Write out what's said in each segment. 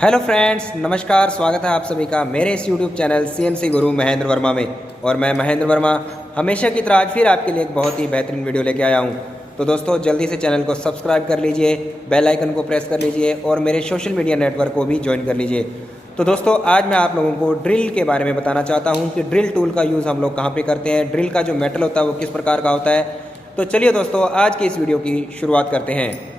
Hello friends, नमस्कार। स्वागत है आप सभी का मेरे इस यूट्यूब चैनल सीएनसी गुरु महेंद्र वर्मा में। और मैं महेंद्र वर्मा हमेशा की तरह आज फिर आपके लिए एक बहुत ही बेहतरीन वीडियो लेके आया हूँ। तो दोस्तों, जल्दी से चैनल को सब्सक्राइब कर लीजिए, बेल आइकन को प्रेस कर लीजिए और मेरे सोशल मीडिया नेटवर्क को भी ज्वाइन कर लीजिए। तो दोस्तों, आज मैं आप लोगों को ड्रिल के बारे में बताना चाहता हूँ कि ड्रिल टूल का यूज़ हम लोग कहाँ पर करते हैं, ड्रिल का जो मेटल होता है वो किस प्रकार का होता है। तो चलिए दोस्तों, आज की इस वीडियो की शुरुआत करते हैं।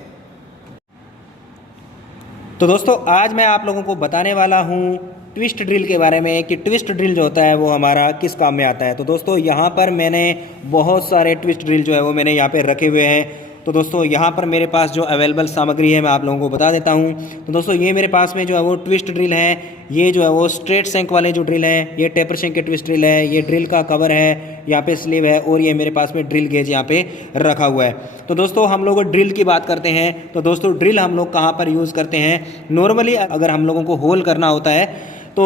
तो दोस्तों, आज मैं आप लोगों को बताने वाला हूँ ट्विस्ट ड्रिल के बारे में कि ट्विस्ट ड्रिल जो होता है वो हमारा किस काम में आता है। तो दोस्तों, यहाँ पर मैंने बहुत सारे ट्विस्ट ड्रिल जो है वो मैंने यहाँ पे रखे हुए हैं। तो दोस्तों, यहाँ पर मेरे पास जो अवेलेबल सामग्री है मैं आप लोगों को बता देता हूँ। तो दोस्तों, ये मेरे पास में जो है वो ट्विस्ट ड्रिल है। ये जो है वो स्ट्रेट शैंक वाले जो ड्रिल हैं, ये टेपर शैंक के ट्विस्ट ड्रिल है। ये ड्रिल का कवर है, यहाँ पे स्लीव है और ये मेरे पास में ड्रिल गेज यहाँ पे रखा हुआ है। तो दोस्तों, हम लोग ड्रिल की बात करते हैं। तो दोस्तों, ड्रिल हम लोग कहाँ पर यूज़ करते हैं, नॉर्मली अगर हम लोगों को होल करना होता है तो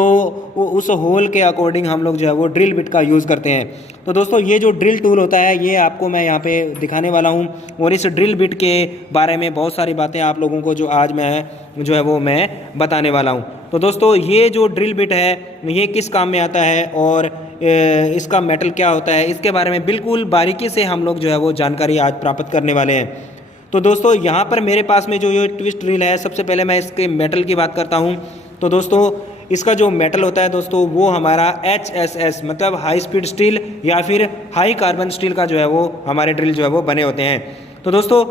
उस होल के अकॉर्डिंग हम लोग जो है वो ड्रिल बिट का यूज़ करते हैं। तो दोस्तों, ये जो ड्रिल टूल होता है ये आपको मैं यहाँ पे दिखाने वाला हूँ और इस ड्रिल बिट के बारे में बहुत सारी बातें आप लोगों को जो आज मैं जो है वो मैं बताने वाला हूँ। तो दोस्तों, ये जो ड्रिल बिट है ये किस काम में आता है और इसका मेटल क्या होता है, इसके बारे में बिल्कुल बारीकी से हम लोग जो है वो जानकारी आज प्राप्त करने वाले हैं। तो दोस्तों, यहाँ पर मेरे पास में जो ये ट्विस्ट ड्रिल है, सबसे पहले मैं इसके मेटल की बात करता हूँ। तो दोस्तों, इसका जो मेटल होता है दोस्तों वो हमारा HSS मतलब हाई स्पीड स्टील या फिर हाई कार्बन स्टील का जो है वो हमारे ड्रिल जो है वो बने होते हैं। तो दोस्तों,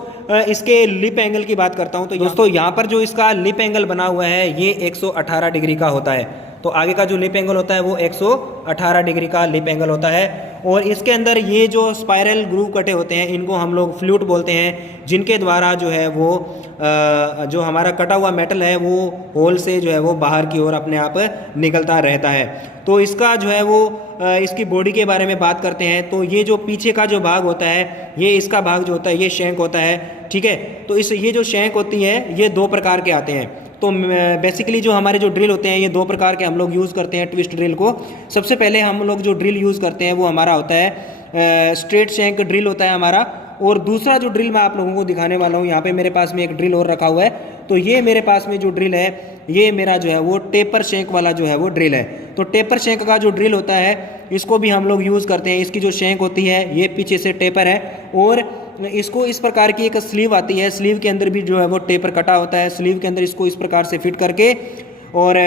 इसके लिप एंगल की बात करता हूँ। तो दोस्तों, यहाँ पर जो इसका लिप एंगल बना हुआ है ये 118 डिग्री का होता है। तो आगे का जो लिप एंगल होता है वो 118 डिग्री का लिप एंगल होता है। और इसके अंदर ये जो स्पाइरल ग्रूव कटे होते हैं इनको हम लोग फ्लूट बोलते हैं, जिनके द्वारा जो है वो जो हमारा कटा हुआ मेटल है वो होल से जो है वो बाहर की ओर अपने आप निकलता रहता है। तो इसका जो है वो इसकी बॉडी के बारे में बात करते हैं। तो ये जो पीछे का जो भाग होता है ये इसका भाग जो होता है ये शैंक होता है, ठीक है। तो ये जो शैंक होती है ये दो प्रकार के आते हैं। तो बेसिकली जो हमारे जो ड्रिल होते हैं ये दो प्रकार के हम लोग यूज़ करते हैं ट्विस्ट ड्रिल को। सबसे पहले हम लोग जो ड्रिल यूज़ करते हैं वो हमारा होता है स्ट्रेट शैंक ड्रिल होता है हमारा। और दूसरा जो ड्रिल मैं आप लोगों को दिखाने वाला हूँ, यहाँ पे मेरे पास में एक ड्रिल और रखा हुआ है। तो ये मेरे पास में जो ड्रिल है ये मेरा जो है वो टेपर शैंक वाला जो है वो ड्रिल है। तो टेपर शैंक का जो ड्रिल होता है इसको भी हम लोग यूज़ करते हैं। इसकी जो शैंक होती है ये पीछे से टेपर है और इसको इस प्रकार की एक स्लीव आती है। स्लीव के अंदर भी जो है वो टेपर कटा होता है। स्लीव के अंदर इसको इस प्रकार से फिट करके और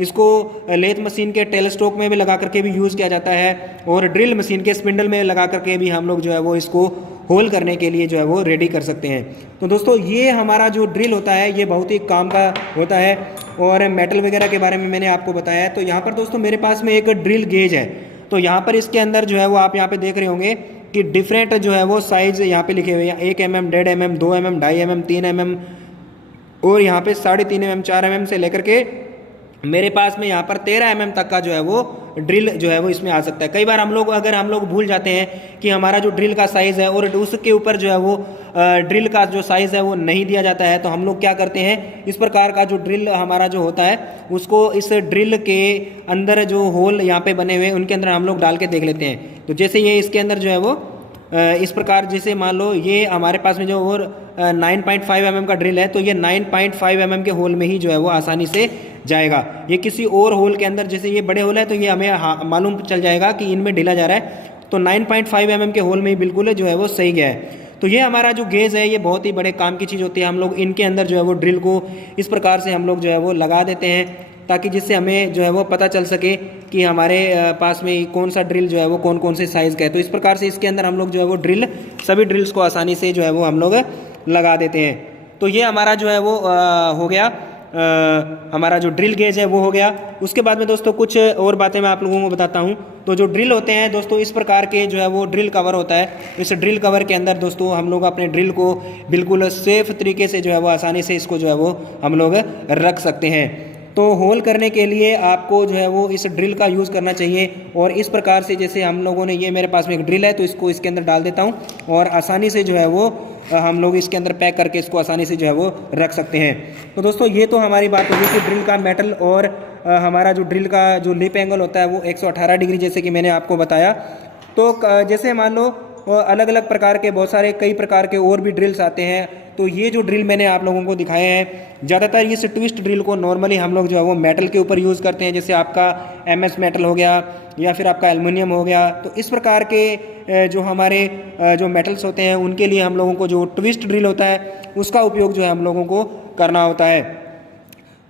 इसको लेथ मशीन के टेलस्टोक में भी लगा करके भी यूज़ किया जाता है और ड्रिल मशीन के स्पिंडल में लगा करके भी हम लोग जो है वो इसको होल करने के लिए जो है वो रेडी कर सकते हैं। तो दोस्तों, ये हमारा जो ड्रिल होता है ये बहुत ही काम का होता है। और मेटल वगैरह के बारे में मैंने आपको बताया है। तो यहाँ पर दोस्तों मेरे पास में एक ड्रिल गेज है। तो यहाँ पर इसके अंदर जो है वो आप यहाँ पे देख रहे होंगे कि डिफरेंट जो है वो साइज़ यहाँ पे लिखे हुए हैं। 1 mm, 1.5 mm, 2 mm, 2.5 mm, 3 mm और यहाँ पे 3.5 mm, 4 mm से लेकर के मेरे पास में यहाँ पर 13 mm तक का जो है वो ड्रिल जो है वो इसमें आ सकता है। कई बार अगर हम लोग भूल जाते हैं कि हमारा जो ड्रिल का साइज़ है और उसके ऊपर जो है वो ड्रिल का जो साइज़ है वो नहीं दिया जाता है, तो हम लोग क्या करते हैं, इस प्रकार का जो ड्रिल हमारा जो होता है उसको इस ड्रिल के अंदर जो होल यहाँ पे बने हुए हैं उनके अंदर हम लोग डाल के देख लेते हैं। तो जैसे ये इसके अंदर जो है वो इस प्रकार, जैसे मान लो ये हमारे पास में जो और 9.5 mm का ड्रिल है तो ये 9.5 mm के होल में ही जो है वो आसानी से जाएगा। ये किसी और होल के अंदर, जैसे ये बड़े होल है तो ये हमें मालूम चल जाएगा कि इनमें ढीला जा रहा है। तो 9.5 mm के होल में ही बिल्कुल जो है वो सही गया है। तो ये हमारा जो गेज है ये बहुत ही बड़े काम की चीज़ होती है। हम लोग इनके अंदर जो है वो ड्रिल को इस प्रकार से हम लोग जो है वो लगा देते हैं ताकि जिससे हमें जो है वो पता चल सके कि हमारे पास में कौन सा ड्रिल जो है वो कौन कौन से साइज़ का है। तो इस प्रकार से इसके अंदर हम लोग जो है वो ड्रिल सभी ड्रिल्स को आसानी से जो है वो हम लोग लगा देते हैं। तो ये हमारा जो है वो हो गया, हमारा जो ड्रिल गेज है वो हो गया। उसके बाद में दोस्तों कुछ और बातें मैं आप लोगों को बताता हूँ। तो जो ड्रिल होते हैं दोस्तों इस प्रकार के जो है वो ड्रिल कवर होता है। इस ड्रिल कवर के अंदर दोस्तों हम लोग अपने ड्रिल को बिल्कुल सेफ तरीके से जो है वो आसानी से इसको जो है वो हम लोग रख सकते हैं। तो होल करने के लिए आपको जो है वो इस ड्रिल का यूज़ करना चाहिए। और इस प्रकार से जैसे हम लोगों ने, ये मेरे पास में एक ड्रिल है तो इसको इसके अंदर डाल देता हूँ और आसानी से जो है वो हम लोग इसके अंदर पैक करके इसको आसानी से जो है वो रख सकते हैं। तो दोस्तों, ये तो हमारी बात होगी कि ड्रिल का मेटल और हमारा जो ड्रिल का जो लिप एंगल होता है वो 118 डिग्री, जैसे कि मैंने आपको बताया। तो जैसे मान लो अलग अलग प्रकार के बहुत सारे कई प्रकार के और भी ड्रिल्स आते हैं। तो ये जो ड्रिल मैंने आप लोगों को दिखाए हैं, ज़्यादातर इस ट्विस्ट ड्रिल को नॉर्मली हम लोग जो है वो मेटल के ऊपर यूज़ करते हैं, जैसे आपका MS मेटल हो गया या फिर आपका एल्युमिनियम हो गया। तो इस प्रकार के जो हमारे जो मेटल्स होते हैं उनके लिए हम लोगों को जो ट्विस्ट ड्रिल होता है उसका उपयोग जो है हम लोगों को करना होता है।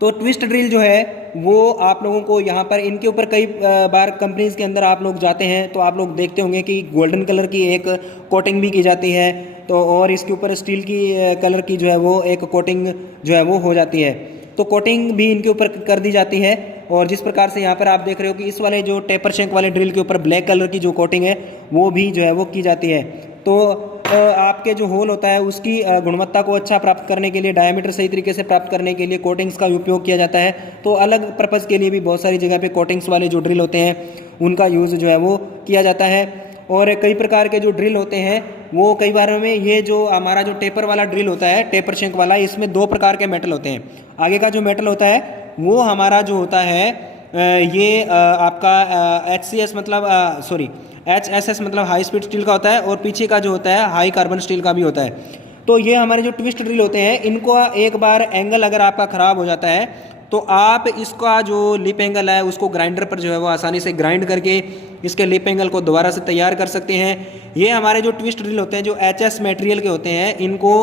तो ट्विस्ट ड्रिल जो है वो आप लोगों को यहाँ पर इनके ऊपर कई बार कंपनीज़ के अंदर आप लोग जाते हैं तो आप लोग देखते होंगे कि गोल्डन कलर की एक कोटिंग भी की जाती है, तो और इसके ऊपर स्टील की कलर की जो है वो एक कोटिंग जो है वो हो जाती है। तो कोटिंग भी इनके ऊपर कर दी जाती है। और जिस प्रकार से यहाँ पर आप देख रहे हो कि इस वाले जो टेपर शेंक वाले ड्रिल के ऊपर ब्लैक कलर की जो कोटिंग है वो भी जो है वो की जाती है। तो आपके जो होल होता है उसकी गुणवत्ता को अच्छा प्राप्त करने के लिए, डायमीटर सही तरीके से प्राप्त करने के लिए कोटिंग्स का उपयोग किया जाता है। तो अलग पर्पज़ के लिए भी बहुत सारी जगह पे कोटिंग्स वाले जो ड्रिल होते हैं उनका यूज़ जो है वो किया जाता है। और कई प्रकार के जो ड्रिल होते हैं वो कई बार में ये जो हमारा जो टेपर वाला ड्रिल होता है, टेपर शेंक वाला, इसमें 2 प्रकार के मेटल होते हैं। आगे का जो मेटल होता है वो हमारा जो होता है ये आपका HCS मतलब HSS मतलब हाई स्पीड स्टील का होता है, और पीछे का जो होता है हाई कार्बन स्टील का भी होता है। तो ये हमारे जो ट्विस्ट ड्रिल होते हैं इनको एक बार एंगल अगर आपका ख़राब हो जाता है तो आप इसका जो लिप एंगल है उसको ग्राइंडर पर जो है वो आसानी से ग्राइंड करके इसके लिप एंगल को दोबारा से तैयार कर सकते हैं। ये हमारे जो ट्विस्ट ड्रिल होते हैं जो HS मटेरियल के होते हैं इनको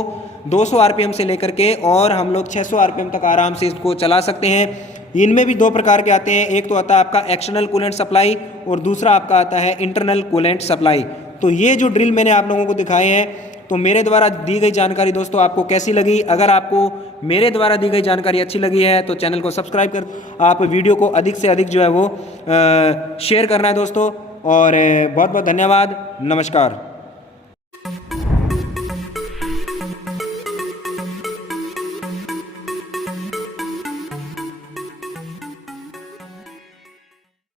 200 RPM से लेकर के और हम लोग 600 RPM तक आराम से इसको चला सकते हैं। इनमें भी 2 प्रकार के आते हैं, एक तो आता है आपका एक्सटर्नल कूलेंट सप्लाई और दूसरा आपका आता है इंटरनल कूलेंट सप्लाई। तो ये जो ड्रिल मैंने आप लोगों को दिखाए हैं, तो मेरे द्वारा दी गई जानकारी दोस्तों आपको कैसी लगी? अगर आपको मेरे द्वारा दी गई जानकारी अच्छी लगी है तो चैनल को सब्सक्राइब कर, आप वीडियो को अधिक से अधिक जो है वो शेयर करना है दोस्तों। और बहुत बहुत धन्यवाद, नमस्कार।